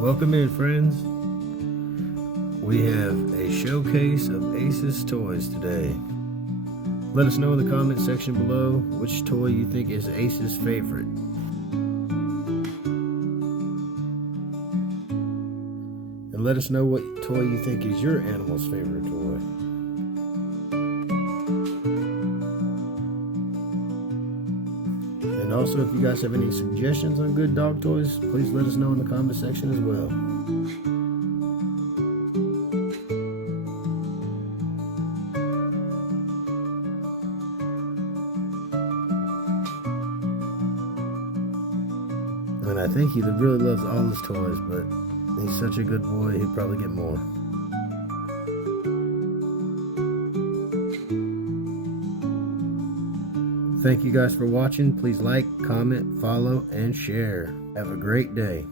Welcome in, friends. We have a showcase of Aces toys today. Let us know in the comment section below which toy you think is Ace's favorite. And let us know what toy you think is your animal's favorite toy. And also, if you guys have any suggestions on good dog toys, please let us know in the comment section as well. And I think he really loves all his toys, but he's such a good boy, he'd probably get more. Thank you guys for watching. Please like, comment, follow, and share. Have a great day.